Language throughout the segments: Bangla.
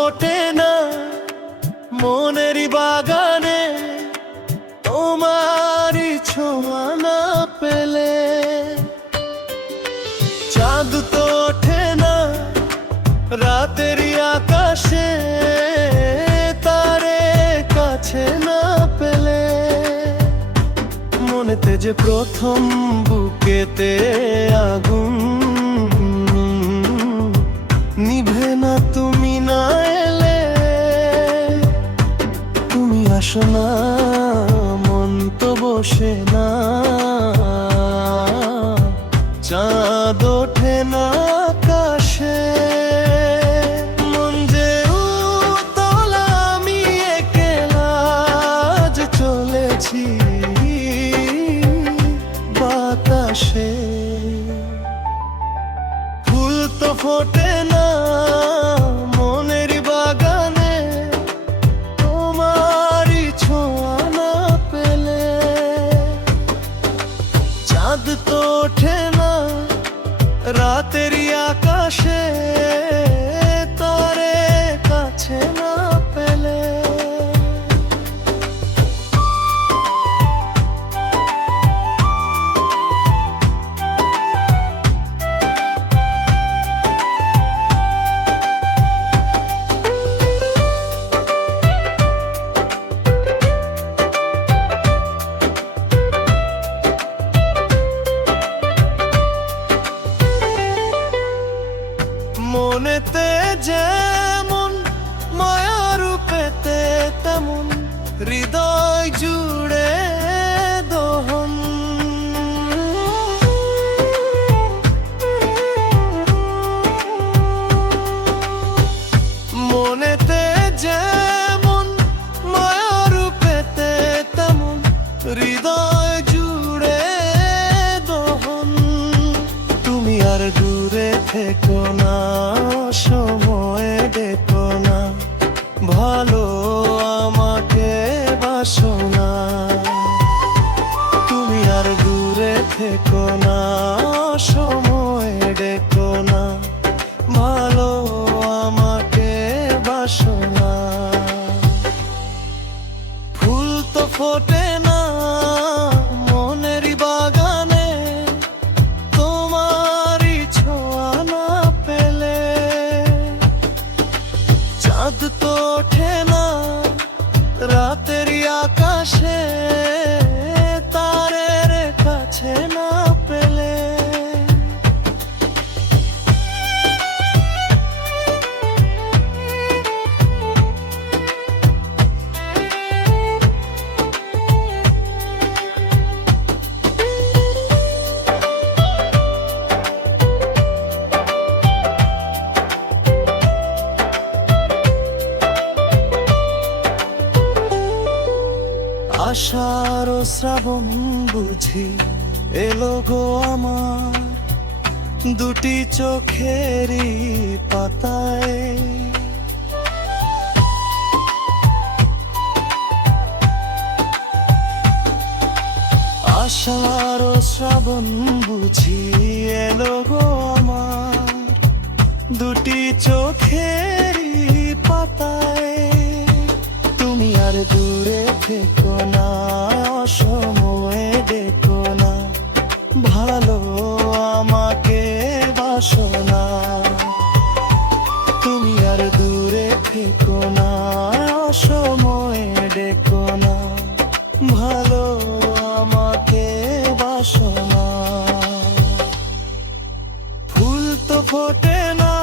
ফোটে না মনেরই বাগানে তোমারই ছোঁয়া না পেলে। চাঁদ তো ওঠে না রাতেরই আকাশে তারে কাছে না পেলে। মনেতে যে প্রথম বুকেতে আগুন নিভে না তুমি না এলে। তুমি আসো না মন তো বসে না, চাঁদ ওঠে না আকাশে। মন যে উতল আমি একলা আজ চলেছি বাতাসে। ফুল তো ফোটে না মনের বাগানে তোমারই ছোঁয়া না পেলে। চাঁদ তো ওঠে না রাতেরই আকাশে তারে কাছে না পেলে। মনেতে যেমন মায়া রূপেতে তেমন হৃদয় জুড়ে দহন। মনেতে যেমন মায়া রূপেতে তেমন হৃদয় জুড়ে দহন। তুমি আর দূরে থেকো না, সময় দেখো না, ভালো আমাকে বাসো না। তুমি আর দূরে থেকো না, সময় দেখো না, ভালো আমাকে বাসো না। ফুল তো ফোটে না মনেরই বাগানে তোমারই ছোঁয়া না পেলে। চাঁদ তো ওঠে না রাতেরই আকাশে তারের কাছে না পেলে। আষাঢ় শ্রাবণ বুঝি এলো গো আমার দুটি চোখেরই পাতায়। আষাঢ় শ্রাবণ বুঝি এলো গো আমার দুটি চোখেরই পাতায়। তুমি আর দূরে থেকো না, অসময়ে দেখো না, ভালো আমাকে বাসো না। তুমি আর দূরে থেকো না, অসময়ে দেখো না, ভালো আমাকে বাসো না। ফুল তো ফোটে না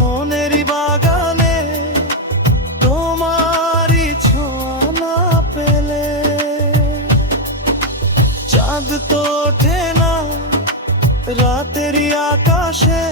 মনেরই বাগানে তোমারই ছোঁয়া না পেলে। চাঁদ তো ওঠে না রাতেরই আকাশে